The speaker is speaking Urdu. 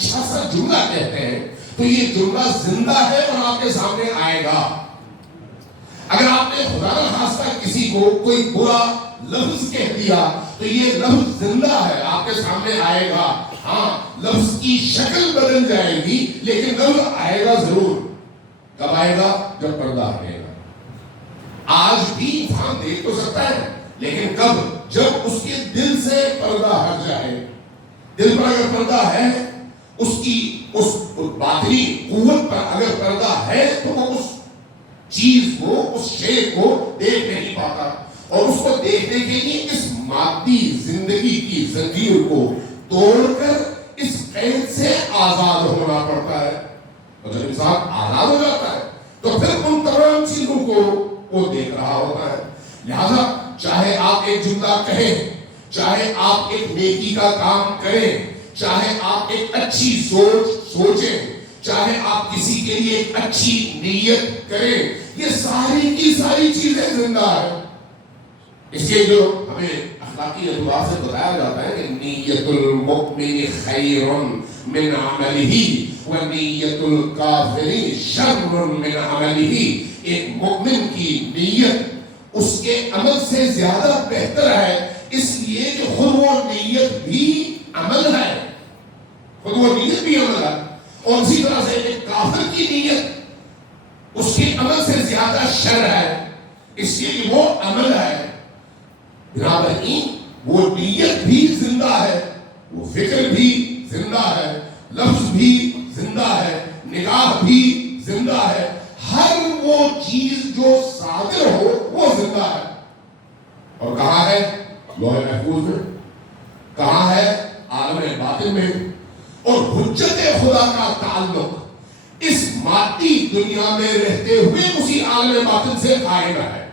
اچھا سا جملہ کہتے ہیں تو یہ جملہ زندہ ہے اور آپ کے سامنے آئے گا. اگر آپ نے خدا نہ خواستہ کسی کو کوئی برا لفظ کہہ دیا تو یہ لفظ زندہ ہے، آپ کے سامنے آئے گا. ہاں لفظ کی شکل بدل جائے گی لیکن لفظ آئے گا ضرور. کب آئے گا؟ جب پردہ ہٹے گا. آج بھی انسان دیکھ تو سکتا ہے لیکن کب؟ جب اس کے دل سے پردہ ہٹ جائے. دل پر اگر پردہ ہے، اس کی اس باطنی قوت پر اگر پردہ ہے تو وہ اس چیز کو، اس شے کو دیکھ نہیں پاتا، اور اس کو دیکھنے کے لیے اس مادی زندگی کی زنجیر کو توڑ کر اس قید سے آزاد ہونا پڑتا ہے. اور جب انسان آزاد ہو جاتا ہے تو پھر ان تمام چیزوں کو وہ دیکھ رہا ہوتا ہے. لہذا چاہے آپ ایک جملہ کہیں، چاہے آپ ایک نیکی کا کام کریں، چاہے آپ ایک اچھی سوچ سوچیں، چاہے آپ کسی کے لیے ایک اچھی نیت کریں، یہ ساری کی ساری چیزیں زندہ ہیں. اس لیے جو ہمیں اخلاقی اعتبار سے بتایا جاتا ہے کہ نیت المؤمن خیر من عملہ ونیت الکافر شر من عملہ. ایک مومن کی نیت اس کے عمل سے زیادہ بہتر ہے، اس لیے کہ خود وہ نیت بھی عمل ہے، خود وہ نیت بھی عمل ہے. اور اسی طرح سے ایک کافر کی نیت اس کے عمل سے زیادہ شر ہے، اس لیے کہ وہ عمل ہے. بنابراین وہ نیت بھی زندہ ہے، وہ فکر بھی زندہ ہے، لفظ بھی زندہ ہے، نگاہ بھی زندہ ہے. ہر وہ چیز جو صادر ہو وہ زندہ ہے. اور کہاں ہے؟ لوح محفوظ میں. کہاں ہے؟ عالم باطن میں. اور حجت خدا کا تعلق اس مادی دنیا میں رہتے ہوئے اسی عالم باطن سے قائم ہے.